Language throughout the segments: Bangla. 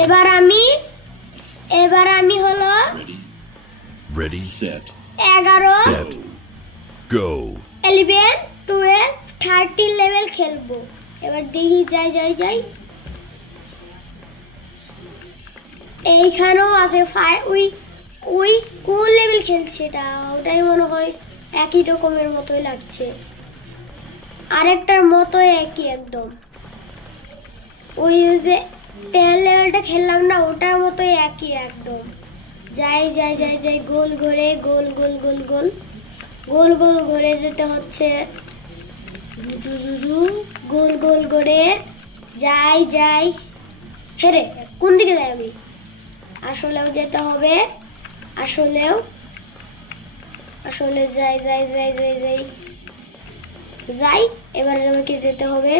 এবার আমি হলো Ready, set, 11 set, go. 11 12 13 level খেলবো। এবার দেখি যাই এইখানেও আছে ওই কোন লেভেল খেলছে এটা, ওটাই মনে হয় একই রকমের মতোই লাগছে, আরেকটার মতো একই একদম। ওই যে 10 লেভেলটা খেললাম না, ওটার মতোই একই একদম। যাই গোল ঘুরে গোল ঘুরে যেতে হচ্ছে, গোল ঘুরে যাই। হেরে কোন দিকে যাই আমি? আসলেও যেতে হবে, আসলে যাই। এবার আমাকে যেতে হবে।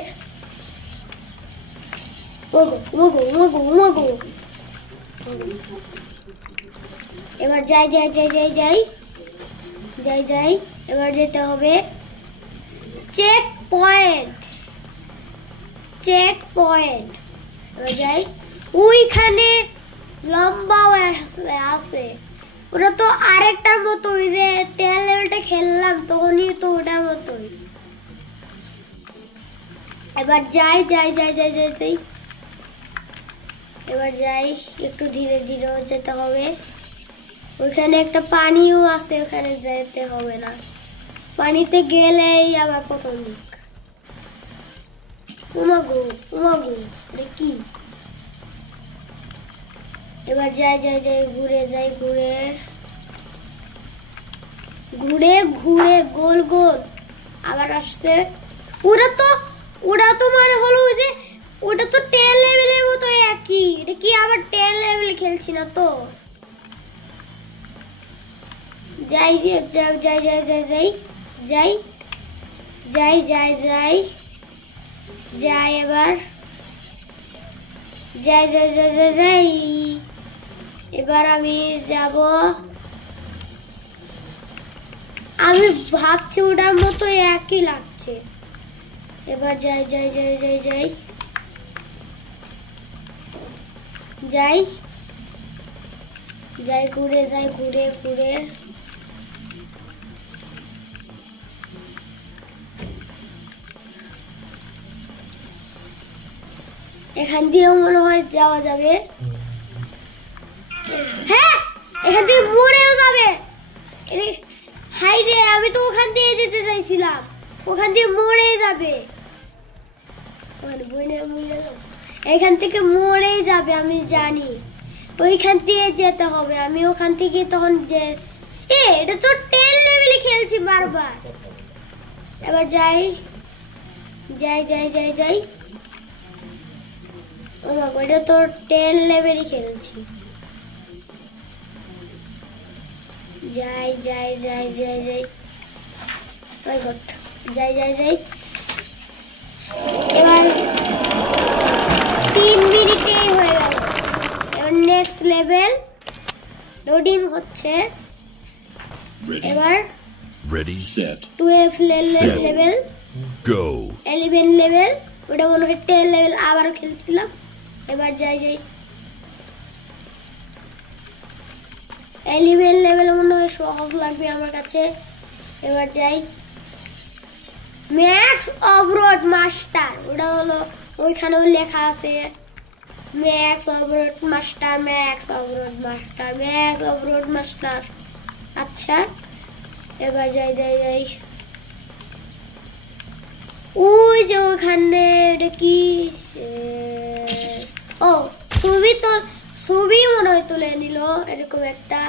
এবার যাই। এবার যেতে হবে চেক পয়েন্ট। এবার যাই, ওইখানে লম্বাও আছে, ওটা তো আরেকটার মতো, ওই যে 10 লেভেলটা খেললাম তখনই তো ওটার মতোই। এবার যাই। এবার যাই, একটু ধীরে যেতে হবে। ওইখানে একটা পানিও আছে, ওখানে যেতে হবে না, পানিতে গেলেই আবার প্রথম দিক। উমাগো এটা কি? এবার যাই ঘুরে গোল আবার আসছে। ওরা তো মানে হলো ওই যে ওটা তো 10 লেভেলের মতো একই, এটা কি আবার 10 লেভেল খেলছি না তো? যাই এবার যাই। এবার আমি যাব, আমি ভাবছি ওটার মতো একই লাগছে। এবার যাই ঘুরে এখান দিয়েও মনে হয় যাওয়া যাবে। হ্যাঁ, এখান থেকে মরেও যাবে। হাই রে, আমি তো ওখান দিয়ে যেতে চাইছিলাম, ওখান দিয়ে মরেই যাবে। এখান থেকে মরেই যাবে, আমি জানি। ওইখান দিয়ে যেতে হবে, আমি ওখান থেকে তখন যে এটা তো 10 লেভেলে খেলছি বারবার। এবার যাই। ও বাবা, এটা তো 10 লেভেলই খেলছি। যাই মাই গড, যাই। এবার 3 মিনিটেই হয়ে গেল। এবার নেক্সট লেভেল লোডিং হচ্ছে। এবার Ready, set, 12 level, go. 11 level, ওটা মনে হয় 10 লেভেল আবারও খেলছিলাম। এবার যাই 11 লেভেল মনে হয় সহজ লাগবে আমার কাছে। এবার যাই, ম্যাক্স অফরোড মাস্টার, ওটা হলো ওইখানেও লেখা আছে ম্যাক্স অফরোড মাস্টার। আচ্ছা, এবার যাই। ওই যে ওখানে এটা কি, ও ছবি মনে হয় তুলে নিল এরকম একটা।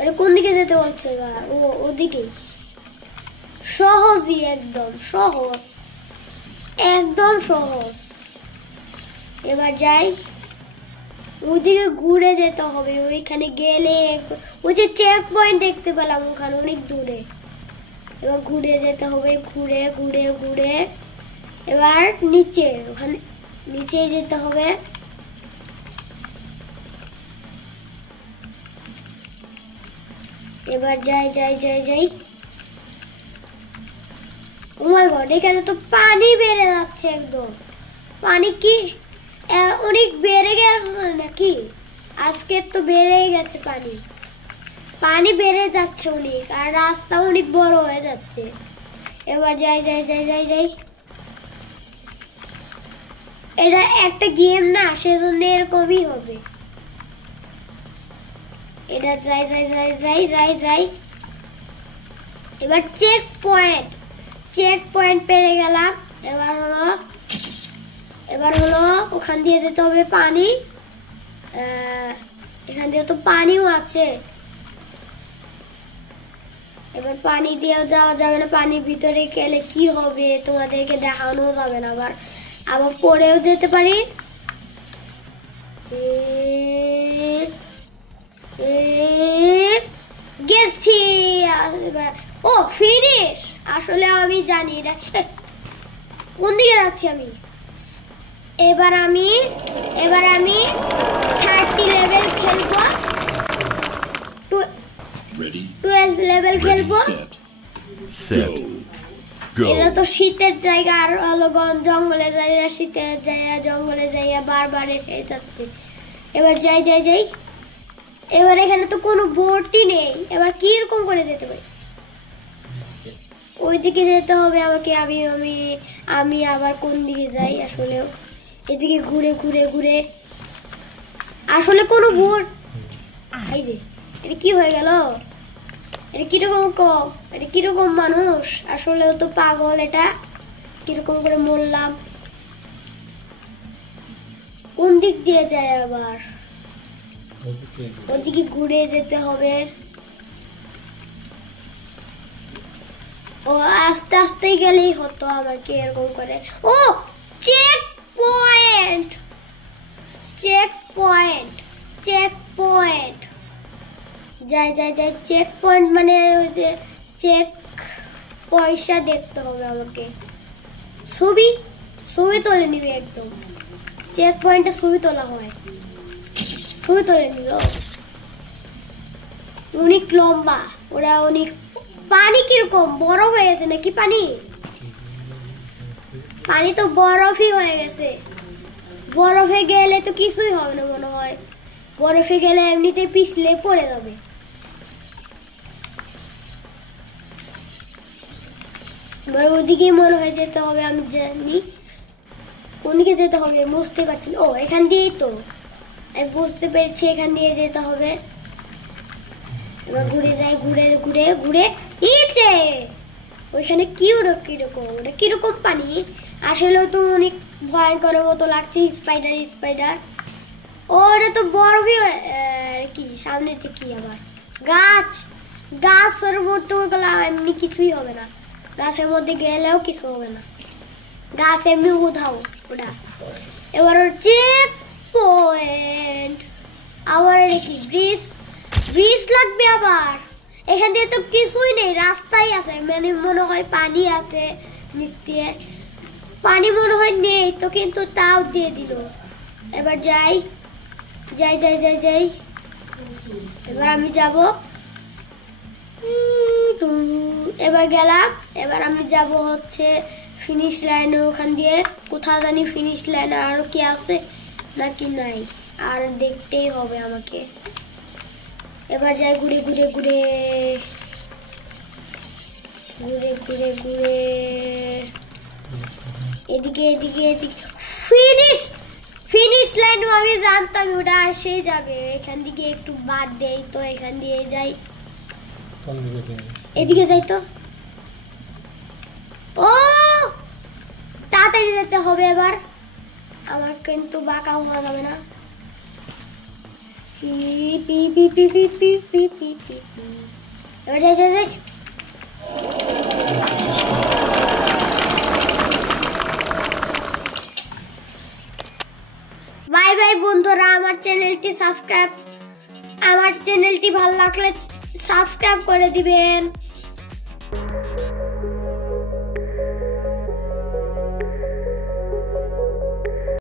এটা কোন দিকে যেতে বলছে এবার? ওদিকেই। সহজই, একদম সহজ। এবার যাই, ওইদিকে ঘুরে যেতে হবে। ওইখানে গেলে ওই যে চেক পয়েন্ট দেখতে পেলাম, ওখানে অনেক দূরে। এবার ঘুরে যেতে হবে, ঘুরে এবার ওখানে নিচে যেতে হবে। এবার যাই ও মাই গড, এখানে তো পানি বেড়ে যাচ্ছে একদম। পানি কি অনেক বেড়ে গেছে নাকি? আজকে তো বেড়ে গেছে পানি। পানি বেড়ে যাচ্ছে অনেক, আর রাস্তা অনেক বড় হয়ে যাচ্ছে। এবার যাই যাই যাই যাই যাই। এটা একটা গেম না, সেজন্য এরকমই হবে। এটা যাই যাই যাই যাই যাই যাই। এবার চেক পয়েন্ট পেরে গেলাম। এবার হলো ওখান দিয়ে যেতে হবে পানি। এখান দিয়ে তো পানিও আছে। এবার পানি দিয়ে যাওয়া যাবে না, পানির ভিতরে গেলে কি হবে তোমাদেরকে দেখানো যাবে না। আবার পরেও যেতে পারি। গেছি। ও ফিনিশ। আসলে আমি জানি না কোন দিকে যাচ্ছি আমি। এবার আমি 30 লেভেল খেলবো, 12 লেভেল খেলবো। Set. Go. এটা তো শীতের জায়গা, আর হলো জঙ্গলের জায়গা। শীতের জায়গা জঙ্গলে যাইয়া বারবার এসে যাচ্ছে। এবার যাই যাই যাই। এবার এখানে তো কোনো বোটই নেই। এবার কি রকম করে যেতে পারি? ওইদিকে যেতে হবে আমাকে। আমি আবার কোন দিকে যাই? আসলে এদিকে ঘুরে ঘুরে ঘুরে। আসলে কোনো বোট, এই রে, এটা কি হয়ে গেল? এটা কিরকম মানুষ? আসলে তো পাগল। এটা কিরকম করে মরলাম? কোন দিক দিয়ে যায় আবার? ওদিকে ঘুরে যেতে হবে। ও আস্তে আস্তে গেলেই হতো আমাকে এরকম করে। ও চেক পয়েন্ট। যাই যাই যাই। চেক পয়েন্ট মানে চেক পয়সা দেখতে হবে আমাকে। ছবি তুলে নিবে একদম। চেক পয়েন্টে ছবি তোলা হয়। ছবি তুলে নিল। অনেক লম্বা ওরা। অনেক পানি কিরকম বরফ হয়ে গেছে নাকি? পানি তো বরফই হয়ে গেছে। বরফে গেলে তো কিছুই হবে না মনে হয়। বরফে গেলে এমনিতে পিছলে পড়ে যাবে। ওদিকে মনে হয় যেতে হবে। আমি জানি কোন দিকে যেতে হবে, বুঝতে পারছি না। ও এখান দিয়েই তো, আমি বুঝতে পেরেছি এখান দিয়ে যেতে হবে। এবার ঘুরে যাই, ঘুরে ঘুরে ঘুরে। ইতে ওইখানে কিরকম পানি? আসলে তো অনেক ভয়ঙ্কর মতো লাগছে। স্পাইডার। ওটা তো বরফই। কি সামনে কি আবার গাছের মধ্যে গেলে এমনি কিছুই হবে না। গাছের মধ্যে গেলেও কিছু হবে না। গাছ এমনি উধাও ওটা। এবার চেক পয়েন্ট। আবার এটা কি ব্রিজ লাগবে আবার। এখান দিয়ে তো কিছুই নেই, রাস্তাই আছে। মানে মনে হয় পানি আছে নিচ দিয়ে। পানি মনে হয় নেই তো, কিন্তু তাও দিয়ে দিল। এবার যাই। এবার আমি যাব। এবার গেলাম। এবার আমি যাব হচ্ছে ফিনিশ লাইনের ওখান দিয়ে। কোথাও জানি ফিনিশ লাইন আর কি আছে নাকি নাই, আর দেখতেই হবে আমাকে। এবার যাই ঘুরে ঘুরে ঘুরে ঘুরে ঘুরে ঘুরে এদিকে ফিনিশ লাইন। আমি জানতাম ওটা এসেই যাবে। এখান থেকে একটু বাদ দেই তো, এখান দিয়ে যাই। এদিকে যাই তো। ও তাড়াতাড়ি যেতে হবে এবার। আমার কিন্তু বাঁকা হওয়া যাবে না। এবার যাই। বাই বাই বন্ধুরা। আমার চ্যানেলটি ভালো লাগলে সাবস্ক্রাইব করে দিবেন।